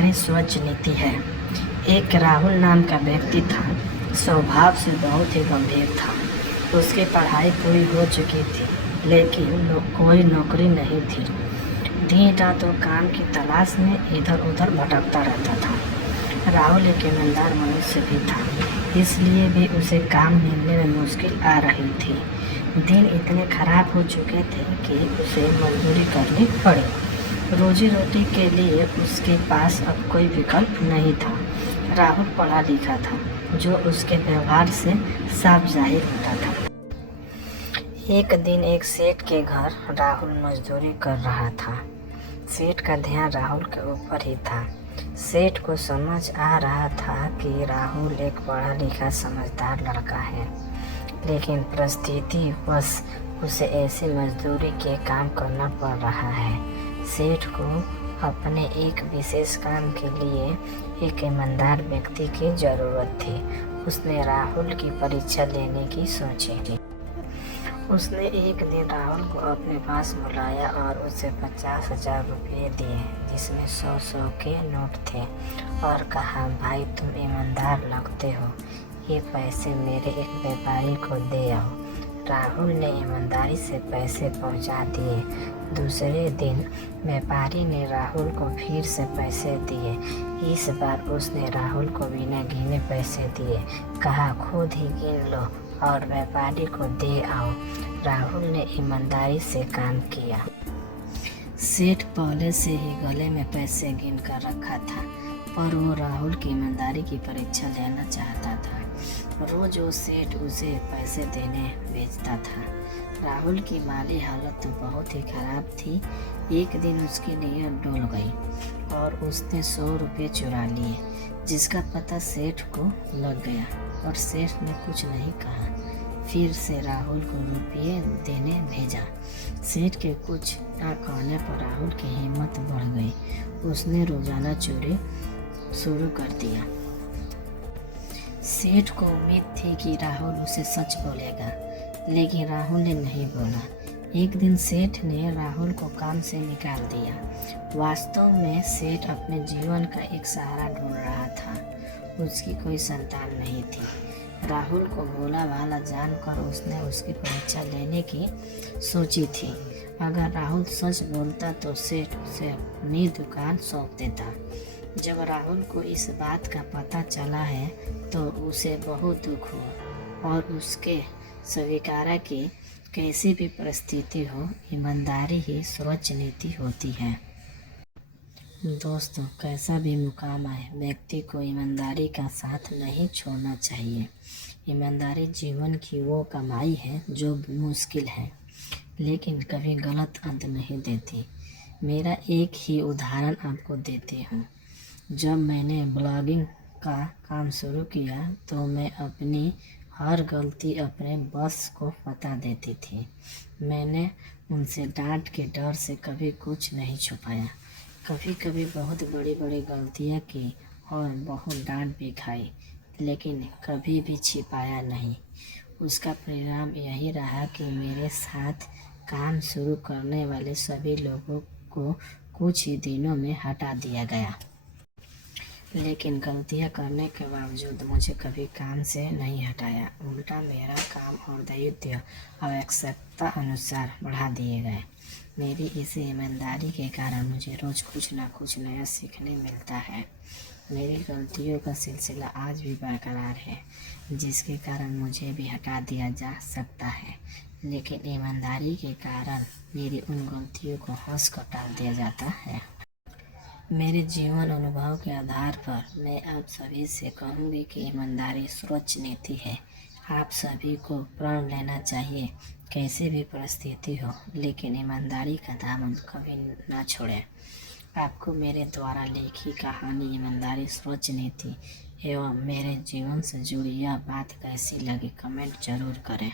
ईमानदारी स्वच्छ नीति है। एक राहुल नाम का व्यक्ति था। स्वभाव से बहुत ही गंभीर था। उसकी पढ़ाई पूरी हो चुकी थी, लेकिन कोई नौकरी नहीं थी। दिन रात वो काम की तलाश में इधर उधर भटकता रहता था। राहुल एक ईमानदार मनुष्य भी था, इसलिए भी उसे काम मिलने में मुश्किल आ रही थी। दिन इतने खराब हो चुके थे कि उसे मजदूरी करनी पड़ी। रोजी रोटी के लिए उसके पास अब कोई विकल्प नहीं था। राहुल पढ़ा लिखा था, जो उसके व्यवहार से साफ जाहिर होता था। एक दिन एक सेठ के घर राहुल मजदूरी कर रहा था। सेठ का ध्यान राहुल के ऊपर ही था। सेठ को समझ आ रहा था कि राहुल एक पढ़ा लिखा समझदार लड़का है, लेकिन परिस्थिति बस उसे ऐसी मजदूरी के काम करना पड़ रहा है। सेठ को अपने एक विशेष काम के लिए एक ईमानदार व्यक्ति की ज़रूरत थी। उसने राहुल की परीक्षा लेने की सोची। उसने एक दिन राहुल को अपने पास बुलाया और उसे 50,000 रुपये दिए, जिसमें 100 के नोट थे, और कहा, भाई तुम ईमानदार लगते हो, ये पैसे मेरे एक व्यापारी को दे आओ। राहुल ने ईमानदारी से पैसे पहुंचा दिए। दूसरे दिन व्यापारी ने राहुल को फिर से पैसे दिए। इस बार उसने राहुल को बिना गिने पैसे दिए, कहा खुद ही गिन लो और व्यापारी को दे आओ। राहुल ने ईमानदारी से काम किया। सेठ पहले से ही गले में पैसे गिन कर रखा था, पर वो राहुल की ईमानदारी की परीक्षा लेना चाहता था। रोज वो सेठ उसे पैसे देने भेजता था। राहुल की माली हालत तो बहुत ही खराब थी। एक दिन उसकी नीयत डोल गई और उसने 100 रुपये चुरा लिए, जिसका पता सेठ को लग गया, और सेठ ने कुछ नहीं कहा। फिर से राहुल को रुपये देने भेजा। सेठ के कुछ न कहने पर राहुल की हिम्मत बढ़ गई। उसने रोजाना चोरी शुरू कर दिया। सेठ को उम्मीद थी कि राहुल उसे सच बोलेगा, लेकिन राहुल ने नहीं बोला। एक दिन सेठ ने राहुल को काम से निकाल दिया। वास्तव में सेठ अपने जीवन का एक सहारा ढूंढ रहा था। उसकी कोई संतान नहीं थी। राहुल को भोला भाला जानकर उसने उसकी परीक्षा लेने की सोची थी। अगर राहुल सच बोलता तो सेठ उसे अपनी दुकान सौंप देता। जब राहुल को इस बात का पता चला है तो उसे बहुत दुख हुआ, और उसके स्वीकारा कि कैसी भी परिस्थिति हो, ईमानदारी ही सर्वोच्च नीति होती है। दोस्तों, कैसा भी मुकाम आए, व्यक्ति को ईमानदारी का साथ नहीं छोड़ना चाहिए। ईमानदारी जीवन की वो कमाई है जो मुश्किल है, लेकिन कभी गलत अंत नहीं देती। मेरा एक ही उदाहरण आपको देती हूँ। जब मैंने ब्लॉगिंग का काम शुरू किया तो मैं अपनी हर गलती अपने बॉस को बता देती थी। मैंने उनसे डांट के डर से कभी कुछ नहीं छुपाया। कभी कभी बहुत बड़ी बड़ी गलतियाँ की और बहुत डांट भी खाई, लेकिन कभी भी छिपाया नहीं। उसका परिणाम यही रहा कि मेरे साथ काम शुरू करने वाले सभी लोगों को कुछ ही दिनों में हटा दिया गया। लेकिन गलतियां करने के बावजूद मुझे कभी काम से नहीं हटाया। उल्टा मेरा काम और दायित्व आवश्यकता अनुसार बढ़ा दिए गए। मेरी इसी ईमानदारी के कारण मुझे रोज़ कुछ ना कुछ नया सीखने मिलता है। मेरी गलतियों का सिलसिला आज भी बरकरार है, जिसके कारण मुझे भी हटा दिया जा सकता है, लेकिन ईमानदारी के कारण मेरी उन गलतियों को हंस कर टाल दिया जाता है। मेरे जीवन अनुभव के आधार पर मैं आप सभी से कहूँगी कि ईमानदारी सर्वोच्च नीति है। आप सभी को प्रण लेना चाहिए, कैसी भी परिस्थिति हो, लेकिन ईमानदारी का दामन कभी ना छोड़ें। आपको मेरे द्वारा लिखी कहानी ईमानदारी सर्वोच्च नीति एवं मेरे जीवन से जुड़ी यह बात कैसी लगी, कमेंट जरूर करें।